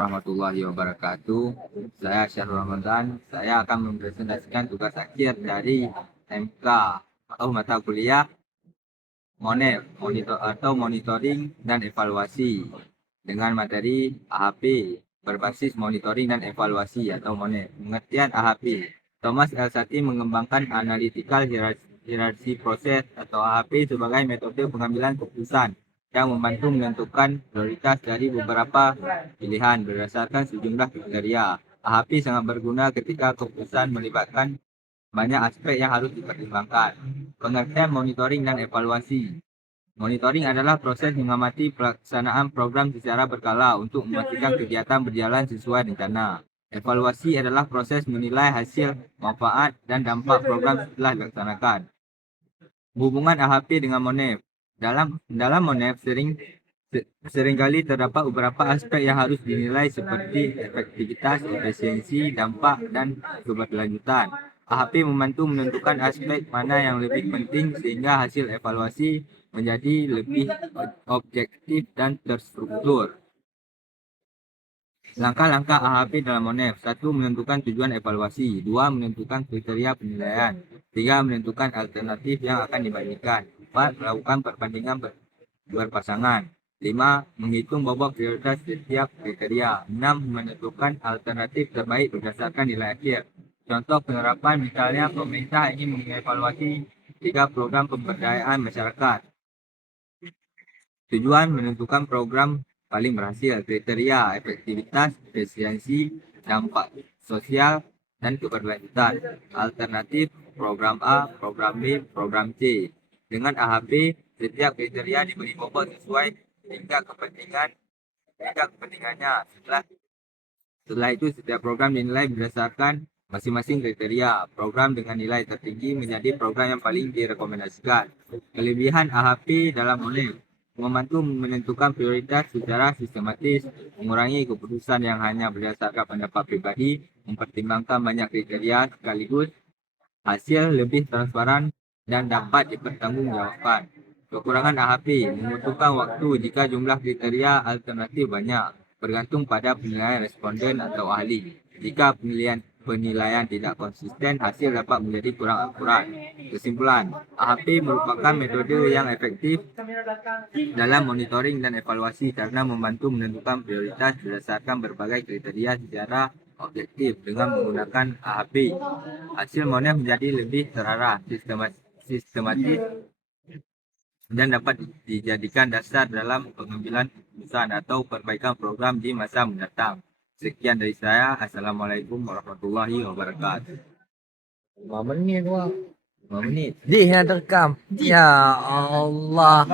Warahmatullahi wabarakatuh. Saya Syahrul Ramadan. Saya akan mempresentasikan tugas akhir dari MK atau mata kuliah MONEF, monitoring dan evaluasi dengan materi AHP berbasis monitoring dan evaluasi atau MONEF. Pengertian AHP. Thomas Elsati mengembangkan analytical hierarchy process atau AHP sebagai metode pengambilan keputusan yang membantu menentukan prioritas dari beberapa pilihan berdasarkan sejumlah kriteria. AHP sangat berguna ketika keputusan melibatkan banyak aspek yang harus dipertimbangkan. Pengertian monitoring dan evaluasi. Monitoring adalah proses mengamati pelaksanaan program secara berkala untuk memastikan kegiatan berjalan sesuai rencana. Evaluasi adalah proses menilai hasil, manfaat, dan dampak program setelah dilaksanakan. Hubungan AHP dengan MONEF. Dalam MONEF seringkali terdapat beberapa aspek yang harus dinilai seperti efektivitas, efisiensi, dampak, dan keberlanjutan. AHP membantu menentukan aspek mana yang lebih penting sehingga hasil evaluasi menjadi lebih objektif dan terstruktur. Langkah-langkah AHP dalam MONEF. 1. Menentukan tujuan evaluasi. 2. Menentukan kriteria penilaian. 3. Menentukan alternatif yang akan dibandingkan. 4. Melakukan perbandingan berpasangan. 5. Menghitung bobot prioritas setiap kriteria. 6. Menentukan alternatif terbaik berdasarkan nilai akhir. Contoh penerapan misalnya pemerintah ingin mengevaluasi 3 program pemberdayaan masyarakat. Tujuan menentukan program paling berhasil, kriteria, efektivitas, efisiensi, dampak sosial, dan keberlanjutan. Alternatif, program A, program B, program C. Dengan AHP, setiap kriteria diberi bobot sesuai tingkat kepentingannya. Setelah itu, setiap program dinilai berdasarkan masing-masing kriteria. Program dengan nilai tertinggi menjadi program yang paling direkomendasikan. Kelebihan AHP dalam MONEF: membantu menentukan prioritas secara sistematis, mengurangi keputusan yang hanya berdasarkan pendapat pribadi, mempertimbangkan banyak kriteria sekaligus, hasil lebih transparan dan dapat dipertanggungjawabkan. Kekurangan AHP: membutuhkan waktu jika jumlah kriteria alternatif banyak, bergantung pada penilaian responden atau ahli. Jika penilaian tidak konsisten, hasil dapat menjadi kurang akurat. Kesimpulan, AHP merupakan metode yang efektif dalam monitoring dan evaluasi karena membantu menentukan prioritas berdasarkan berbagai kriteria secara objektif. Dengan menggunakan AHP, hasil MONEF menjadi lebih terarah, sistematis, dan dapat dijadikan dasar dalam pengambilan keputusan atau perbaikan program di masa mendatang. Sekian dari saya. Assalamualaikum warahmatullahi wabarakatuh. 5 menit wah. 5 menit. Yang terekam. Ya Allah.